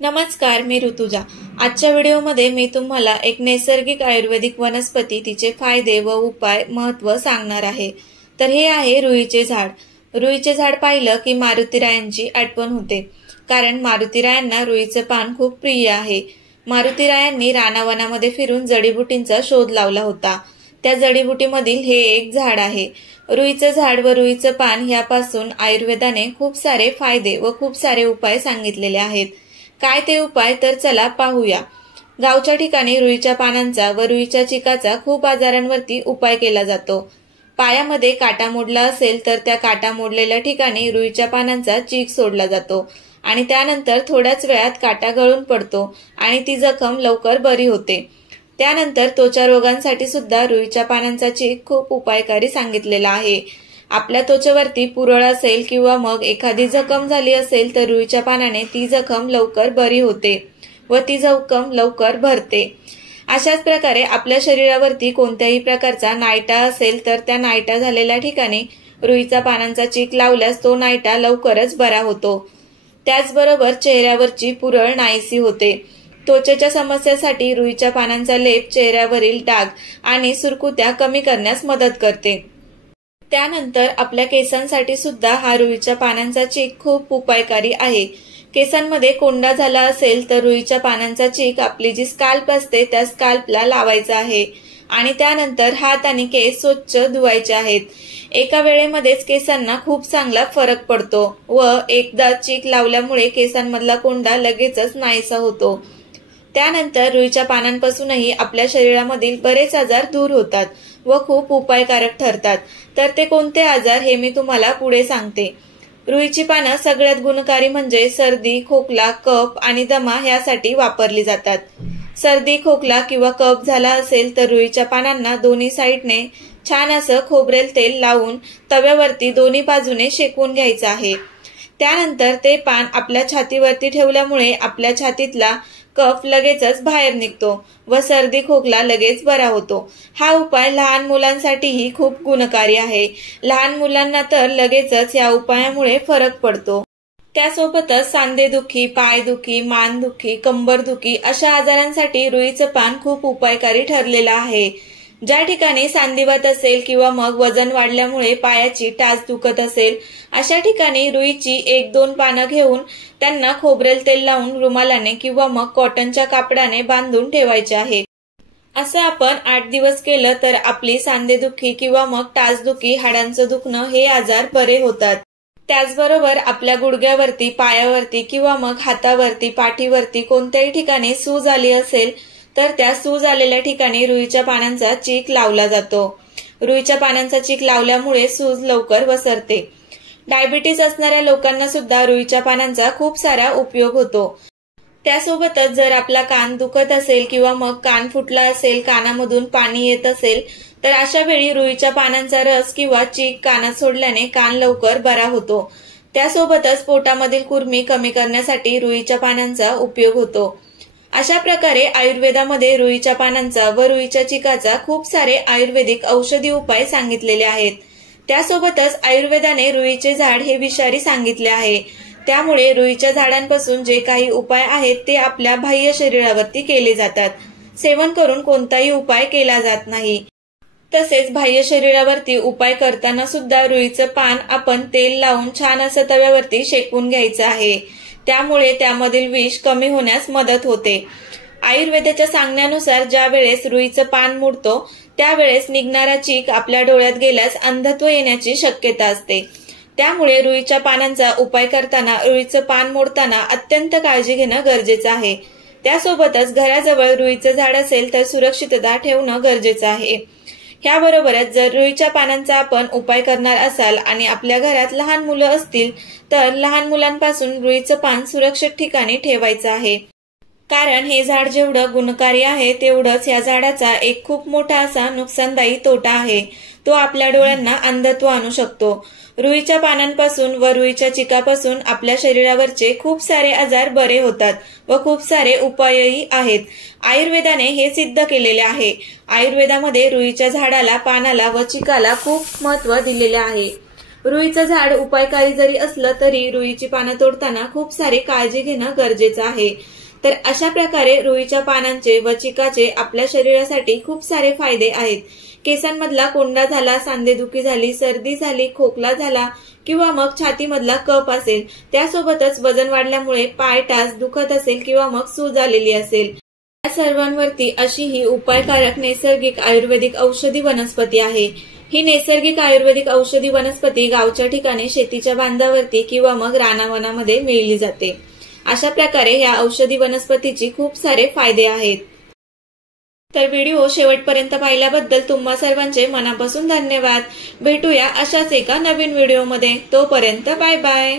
नमस्कार, मी ऋतुजा। आजच्या व्हिडिओमध्ये मी तुम्हाला एक नैसर्गिक आयुर्वेदिक वनस्पती, तिचे फायदे व उपाय, महत्त्व सांगणार आहे। तर हे आहे रुईचे झाड। रुईचे झाड पाहिलं की मारुतीरायांची आठवण होते, कारण मारुतीरायांना रुईचं पान खूप प्रिय आहे। मारुतीरायांनी रानावनामध्ये फिरून जडीबुटींचा शोध लावला होता। त्या जडीबुटीमधील हे एक झाड आहे। रुईचं झाड व रुईचं पान यापासून आयुर्वेदाने खूप सारे फायदे व खूप सारे उपाय सांगितलेले आहेत। काय ते उपाय तर चला पाहूया। गावच्या ठिकाणी रुईच्या पानांचा व रुईच्या चिकाचा खूप आजारांवरती उपाय केला जातो। पायामध्ये काटा मोडला असेल तर त्या काटा मोडलेल्या ठिकाणी रुईच्या पानांचा चीक सोडला जातो आणि त्यानंतर थोड्याच वेळात काटा गळून पडतो आणि ती जखम लवकर बरी होते। त्यानंतर त्वचा रोगांसाठी सुद्धा रुईच्या पानांचा चीक खूप उपायकारी सांगितलेला आहे। आपल्या त्वचेवरती पुरळ असेल किंवा मग एखादी जखम झाली असेल तर रुईच्या पानाने ती जखम लवकर बरी होते व ती जखम लवकर भरते। अशाच प्रकारे आपल्या शरीरावरती कोणत्याही प्रकारचा नायटा असेल तर त्या नायटा झालेल्या ठिकाणी रुईच्या पानांचा चीक लावल्यास तो नायटा लवकरच बरा होतो। त्याचबरोबर चेहऱ्यावरची पुरळ नाहीसी होते। त्वचेच्या समस्यासाठी रुईच्या पानांचा लेप चेहऱ्यावरील डाग आणि सुरकुत्या कमी करण्यास मदत करते। त्यानंतर आपल्या केसांसाठी सुद्धा हा रुईच्या पानांचा चीक खूप उपायकारी आहे। केसांमध्ये कोंडा झाला असेल तर रुईच्या पानांचा चीक आपली जी स्काल्प असते त्या स्काल्पला लावायचा आहे आणि त्यानंतर हात आणि केस स्वच्छ धुवायचे आहेत। एका वेळेमध्येच केसांना खूप चांगला फरक पडतो व एकदा चीक लावल्यामुळे केसांमधला कोंडा लगेचच नाहीसा होतो। त्यानंतर रुईच्या पानांपासूनही आपल्या शरीरामधील बरेच आजार दूर होतात व खूप उपायकारक ठरतात। तर ते कोणते आजार हे मी तुम्हाला पुढे सांगते। रुईची पानं सगळ्यात गुणकारी म्हणजे सर्दी, खोकला, कफ आणि दमा यासाठी वापरली जातात। सर्दी, खोकला किंवा कफ झाला असेल तर रुईच्या पानांना दोन्ही साईडने छान असं खोबरेल तेल लावून तव्यावरती दोन्ही बाजूने शेकवून घ्यायचं आहे। त्यानंतर ते पान आपल्या छातीवरती ठेवल्यामुळे आपल्या छातीतला कफ लगेचच बाहेर निघतो व सर्दी खोकला लगेच बरा होतो। हा उपाय लहान मुलांसाठीही खूप गुणकारी आहे। लहान मुलांना तर लगेचच या उपायामुळे फरक पडतो। त्यासोबतच सांधेदुखी, पायदुखी, मानदुखी, कंबरदुखी अशा आजारांसाठी रुईचं पान खूप उपायकारी ठरलेलं आहे। ज्या ठिकाणी सांधिवात असेल किंवा मग वजन वाढल्यामुळे पायाची टाच दुखत असेल अशा ठिकाणी रुईची 1-2 पानं घेऊन त्यांना खोबरेल तेल लावून रुमालाने किंवा मग कॉटनच्या कापडाने बांधून ठेवायचे आहे। असं आपण 8 दिवस केलं तर आपली सांधेदुखी किंवा मग टाचदुखी, हाडांचं दुखणं हे आजार बरे होतात। त्याचबरोबर आपल्या गुडघ्यावरती, पायावरती किंवा मग हातावरती, पाठीवरती कोणत्याही ठिकाणी सूज आली असेल तर त्या सूज आलेल्या ठिकाणी रुईच्या पानांचा चीक लावला जातो। रुईच्या पानांचा चीक लावल्यामुळे सूज लवकर वसरते। डायबिटीज असणाऱ्या लोकांना सुद्धा रुईच्या पानांचा खूप सारा उपयोग होतो। त्यासोबतच जर आपला कान दुखत असेल किंवा मग कान फुटला असेल, कानामधून पाणी येत असेल तर अशा वेळी रुईच्या पानांचा रस किंवा चीक कानात सोडल्याने कान लवकर बरा होतो। त्यासोबतच पोटामधील कुर्मी कमी करण्यासाठी रुईच्या पानांचा उपयोग होतो। अशा प्रकारे आयुर्वेदामध्ये रुईच्या पानांचा व रुईच्या चिकाचा खूप सारे आयुर्वेदिक औषधी उपाय सांगितलेले आहेत। त्यासोबतच आयुर्वेदाने रुईचे झाड हे विषारी सांगितले आहे। त्यामुळे रुईच्या झाडांपासून जे काही उपाय आहेत ते आपल्या बाह्य शरीरावरती केले जातात। सेवन करून कोणताही उपाय केला जात नाही। तसेच बाह्य शरीरावरती उपाय करताना सुद्धा रुईचं पान आपण तेल लावून छान असं तव्यावरती शेकवून घ्यायचं आहे। त्यामुळे त्यामधील विष कमी होण्यास मदत होते। आयुर्वेदाच्या सांगण्यानुसार ज्या वेळेस रुईचं पान मुडतो त्यावेळेस निघणारा चीक आपल्या डोळ्यात गेल्यास अंधत्व येण्याची शक्यता असते। त्यामुळे रुईच्या पानांचा उपाय करताना रुईचं पान मोडताना अत्यंत काळजी घेणं गरजेचं आहे। त्यासोबतच घराजवळ रुईचं झाड असेल तर सुरक्षितता ठेवणं गरजेचं आहे। ह्याबरोबरच जर रुईच्या पानांचा आपण उपाय करणार असाल आणि आपल्या घरात लहान मुलं असतील तर लहान मुलांपासून रुईचं पान सुरक्षित ठिकाणी ठेवायचं आहे। कारण हे झाड जेवढं गुणकारी आहे तेवढंच या झाडाचा एक खूप मोठा असा नुकसानदायी तोटा आहे। तो आपल्या डोळ्यांना अंधत्व आणू शकतो। रुईच्या पानांपासून व रुईच्या चिकापासून आपल्या शरीरावरचे खूप सारे आजार बरे होतात व खूप सारे उपायही आहेत। आयुर्वेदाने हे सिद्ध केलेले आहे। आयुर्वेदामध्ये रुईच्या झाडाला, पानाला व चिकाला खूप महत्त्व दिलेले आहे। रुईचं झाड उपायकारी जरी असलं तरी रुईची पानं तोडताना खूप सारी काळजी घेणं गरजेचं आहे। तर अशा प्रकारे रुईच्या पानांचे व चिकाचे आपल्या शरीरासाठी खूप सारे फायदे आहेत। केसांमधला कोंडा झाला, सांधेदुखी झाली, सर्दी झाली, खोकला झाला किंवा मग छातीमधला कफ असेल, त्यासोबतच वजन वाढल्यामुळे पाय टाच दुखत असेल किंवा मग सूज आलेली असेल, या सर्वांवरती अशी ही उपायकारक नैसर्गिक आयुर्वेदिक औषधी वनस्पती आहे। ही नैसर्गिक आयुर्वेदिक औषधी वनस्पती गावच्या ठिकाणी शेतीच्या बांधावरती किंवा मग रानावनामध्ये मिळली जाते। अशा प्रकारे ह्या औषधी वनस्पतीची खूप सारे फायदे आहेत। तर व्हिडिओ शेवटपर्यंत पाहिल्याबद्दल तुम्हा सर्वांचे मनापासून धन्यवाद। भेटूया अशाच एका नवीन व्हिडिओमध्ये, तोपर्यंत बाय बाय।